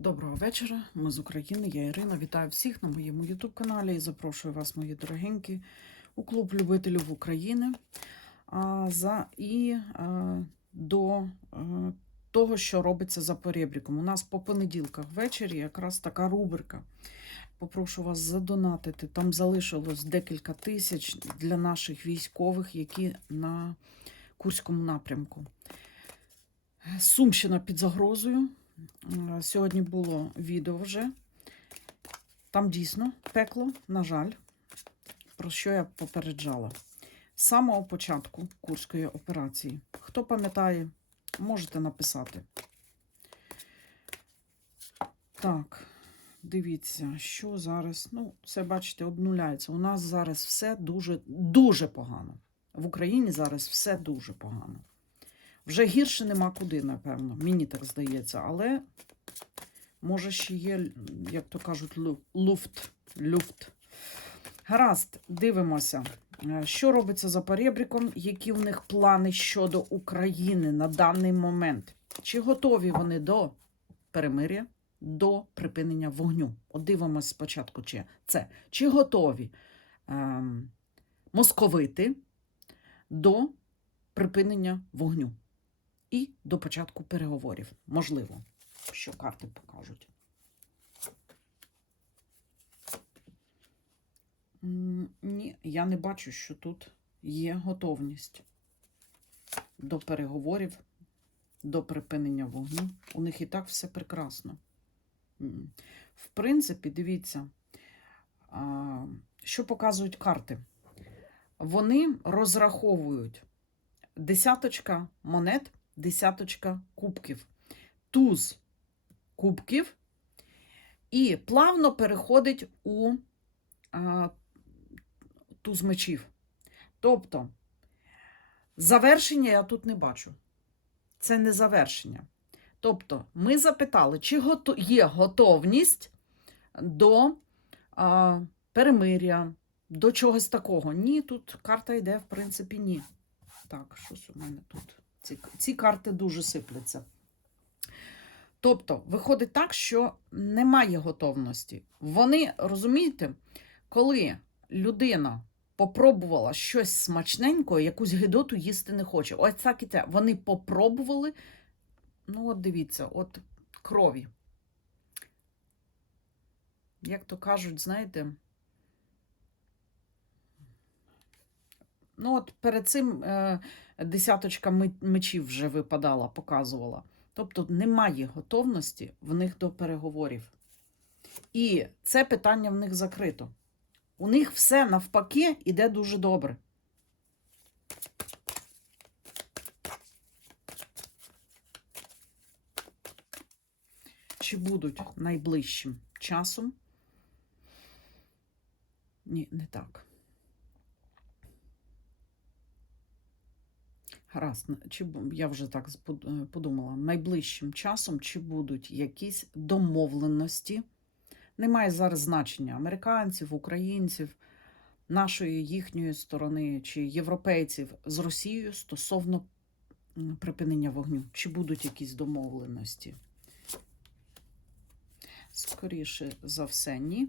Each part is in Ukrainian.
Доброго вечора. Ми з України. Я Ірина. Вітаю всіх на моєму YouTube каналі і запрошую вас, мої дорогенькі, у клуб любителів України. А, за, і а, до а, того, що робиться за перебріком. У нас по понеділках ввечері якраз така рубрика. Попрошу вас задонатити. Там залишилось декілька тисяч для наших військових, які на Курському напрямку. Сумщина під загрозою. Е, Сьогодні було відео вже. Там дійсно пекло, на жаль, про що я попереджала. З самого початку курської операції. Хто пам'ятає, можете написати. Так, дивіться, що зараз. Ну, це, бачите, обнуляється. У нас зараз все дуже, дуже погано. В Україні зараз все дуже погано. Вже гірше нема куди, напевно. Мені так здається. Але може ще є, як то кажуть, лу- люфт. люфт. Гаразд, дивимося, е, що робиться за перебріком, які в них плани щодо України на даний момент. Чи готові вони до перемиря, до припинення вогню? От дивимося спочатку, чи це. Чи готові ем, московити до припинення вогню? І до початку переговорів. Можливо, що карти покажуть. Ні, я не бачу, що тут є готовність до переговорів, до припинення вогню. У них і так все прекрасно. В принципі, дивіться, що показують карти. Вони розраховують десяточка монет десяточка кубків, туз кубків, і плавно переходить у а, туз мечів. Тобто, завершення я тут не бачу. Це не завершення. Тобто, ми запитали, чи є готовність до а, перемиря, до чогось такого. Ні, тут карта йде, в принципі, ні. Так, щось у мене тут. Ці, ці карти дуже сипляться. Тобто, виходить так, що немає готовності. Вони, розумієте, коли людина попробувала щось смачненького, якусь гидоту їсти не хоче. Ось так і це. Вони попробували, ну, от дивіться, от крові. Як то кажуть, знаєте, ну, от перед цим. Е, десяточка мечів вже випадала, показувала. Тобто немає готовності в них до переговорів. І це питання в них закрито. У них все навпаки іде дуже добре. Чи будуть найближчим часом? Ні, не так. Гаразд, чи я вже так е, подумала, найближчим часом чи будуть якісь домовленості? Немає зараз значення американців, українців, нашої їхньої сторони чи європейців з Росією стосовно припинення вогню. Чи будуть якісь домовленості? Скоріше за все, ні.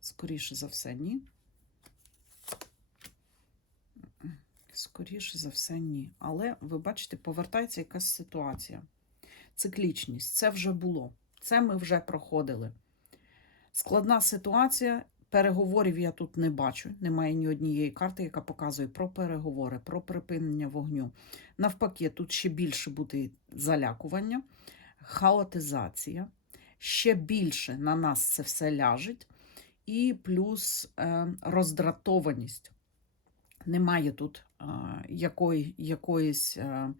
Скоріше за все, ні. Скоріше за все, ні. Але ви бачите, повертається якась ситуація. Циклічність. Це вже було. Це ми вже проходили. Складна ситуація. Переговорів я тут не бачу. Немає ні однієї карти, яка показує про переговори, про припинення вогню. Навпаки, тут ще більше буде залякування, хаотизація. Ще більше на нас це все ляжить. І плюс е, роздратованість немає тут якої, якоїсь, а,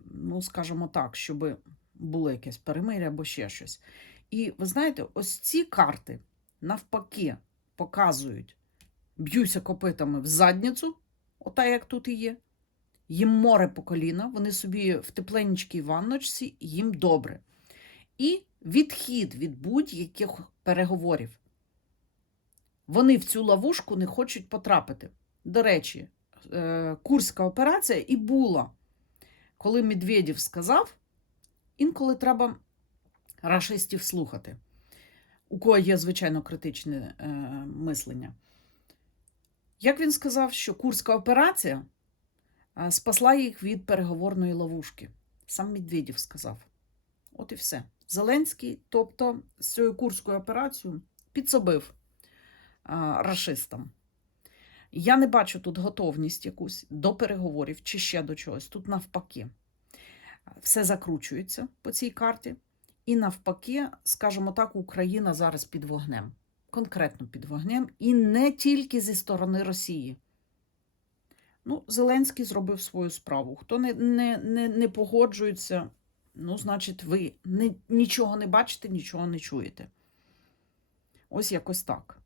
ну, скажімо так, щоб було якесь перемиря або ще щось. І ви знаєте, ось ці карти навпаки показують, б'юся копитами в задницю, ота як тут і є. Їм море по коліна, вони собі в тепленічкій ванночці, їм добре. І відхід від будь-яких переговорів. Вони в цю ловушку не хочуть потрапити. До речі, е, Курська операція і була, коли Медведєв сказав, інколи треба рашистів слухати, у кого є, звичайно, критичне е, мислення. Як він сказав, що Курська операція е, спасла їх від переговорної ловушки. Сам Медведєв сказав. От і все. Зеленський, тобто, з цією Курською операцією підсобив а, рашистам. Я не бачу тут готовність якусь до переговорів чи ще до чогось. Тут навпаки. Все закручується по цій карті. І навпаки, скажімо так, Україна зараз під вогнем. Конкретно під вогнем. І не тільки зі сторони Росії. Ну, Зеленський зробив свою справу. Хто не, не, не, не погоджується, ну, значить, ви не, нічого не бачите, нічого не чуєте. Ось якось так.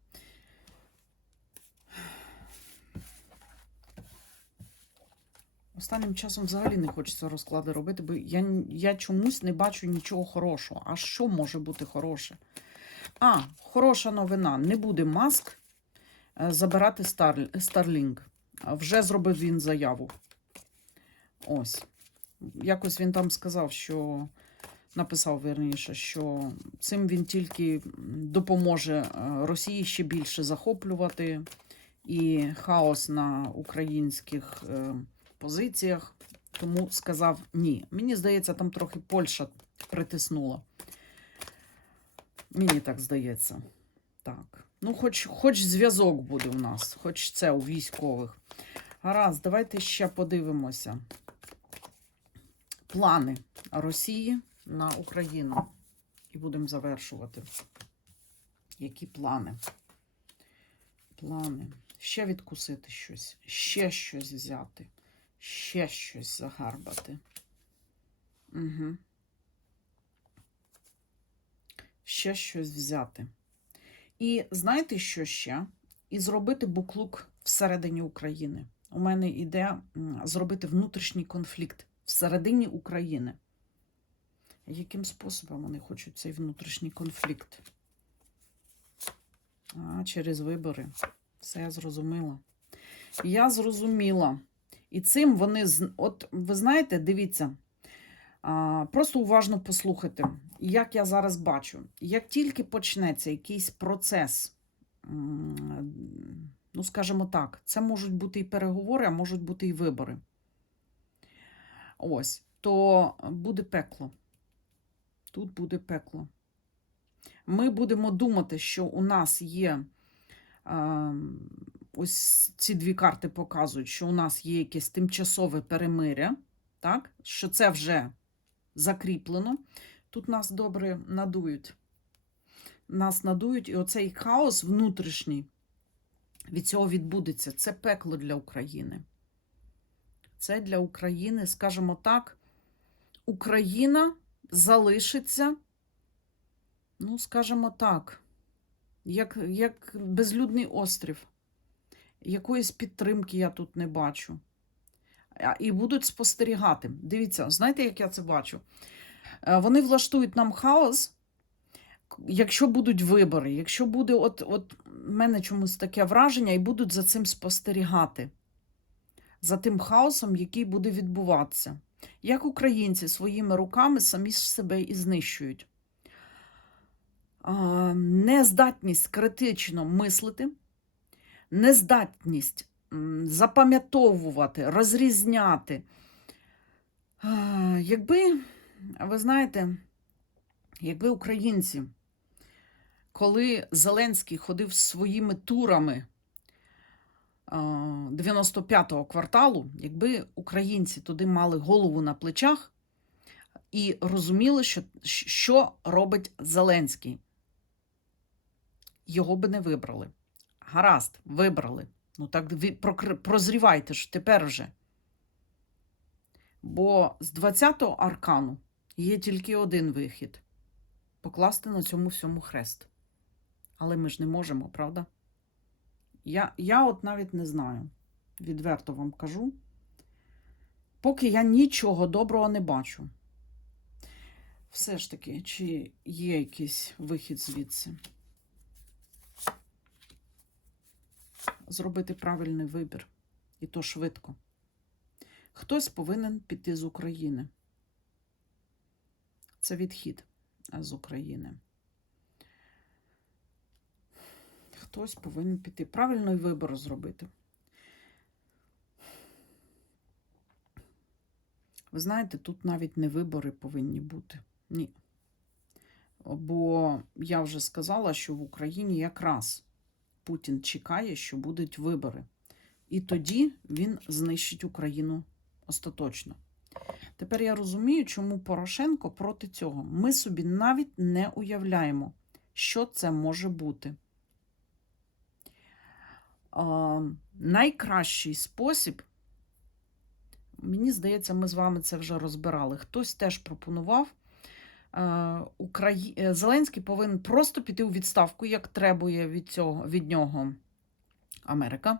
Останнім часом взагалі не хочеться розклади робити, бо я, я чомусь не бачу нічого хорошого. А що може бути хороше? А, хороша новина. Не буде маск е, забирати Стар, Starlink. Вже зробив він заяву. Ось. Якось він там сказав, що написав вірніше, що цим він тільки допоможе е, Росії ще більше захоплювати і хаос на українських е, позиціях. Тому сказав ні. Мені здається, там трохи Польща притиснула. Мені так здається. Так. Ну, хоч, хоч зв'язок буде у нас, хоч це у військових. Гаразд, давайте ще подивимося. Плани Росії на Україну. І будемо завершувати. Які плани? Плани. Ще відкусити щось, ще щось взяти, ще щось загарбати. Угу. Ще щось взяти. І знаєте, що ще? І зробити буклук всередині України. У мене іде зробити внутрішній конфлікт всередині України. Яким способом вони хочуть цей внутрішній конфлікт? А, через вибори. Все я зрозуміла. Я зрозуміла. І цим вони, от ви знаєте, дивіться, просто уважно послухайте, як я зараз бачу, як тільки почнеться якийсь процес, ну, скажімо так, це можуть бути і переговори, а можуть бути і вибори. Ось, то буде пекло. Тут буде пекло. Ми будемо думати, що у нас є. Ось ці дві карти показують, що у нас є якесь тимчасове перемиря, так? що це вже закріплено. Тут нас добре надують. Нас надують, і оцей хаос внутрішній від цього відбудеться. Це пекло для України. Це для України, скажімо так, Україна залишиться, ну, скажімо так, як, як безлюдний острів. Якоїсь підтримки я тут не бачу. І будуть спостерігати. Дивіться, знаєте, як я це бачу? Е, Вони влаштують нам хаос, якщо будуть вибори, якщо буде, от, от в мене чомусь таке враження, і будуть за цим спостерігати, за тим хаосом, який буде відбуватися. Як українці своїми руками самі себе і знищують. Нездатність критично мислити, нездатність запам'ятовувати, розрізняти. Якби, ви знаєте, якби українці, коли Зеленський ходив своїми турами 95-го кварталу, якби українці туди мали голову на плечах і розуміли, що, що робить Зеленський, його би не вибрали. Гаразд, вибрали. Ну так ви прозрівайте ж тепер вже. Бо з 20-го аркану є тільки один вихід покласти на цьому всьому хрест. Але ми ж не можемо, правда? Я, я от навіть не знаю. Відверто вам кажу. Поки я нічого доброго не бачу. Все ж таки, чи є якийсь вихід звідси? Зробити правильний вибір. І то швидко. Хтось повинен піти з України. Це відхід з України. Хтось повинен піти. Правильний вибір зробити. Ви знаєте, тут навіть не вибори повинні бути. Ні. Бо я вже сказала, що в Україні якраз Путін чекає, що будуть вибори. І тоді він знищить Україну остаточно. Тепер я розумію, чому Порошенко проти цього. Ми собі навіть не уявляємо, що це може бути. А, найкращий спосіб, мені здається, ми з вами це вже розбирали. Хтось теж пропонував. Е, е, Зеленський повинен просто піти у відставку, як требує від, цього, від нього Америка.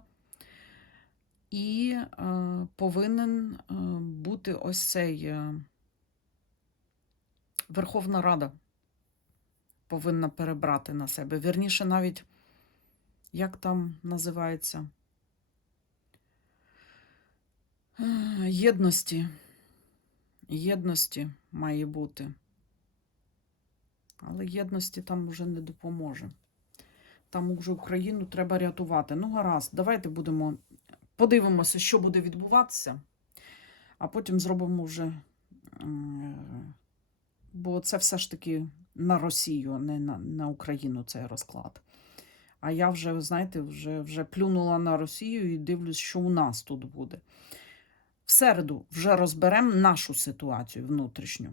І е, повинен е, бути ось цей е, Верховна Рада повинна перебрати на себе. Вірніше, навіть як там називається єдності. Єдності має бути. Але єдності там вже не допоможе. Там уже Україну треба рятувати. Ну, гаразд, давайте будемо подивимося, що буде відбуватися, а потім зробимо вже. Бо це все ж таки на Росію, не на, на Україну цей розклад. А я вже, знаєте, вже, вже плюнула на Росію і дивлюсь, що у нас тут буде. В середу вже розберемо нашу ситуацію внутрішню.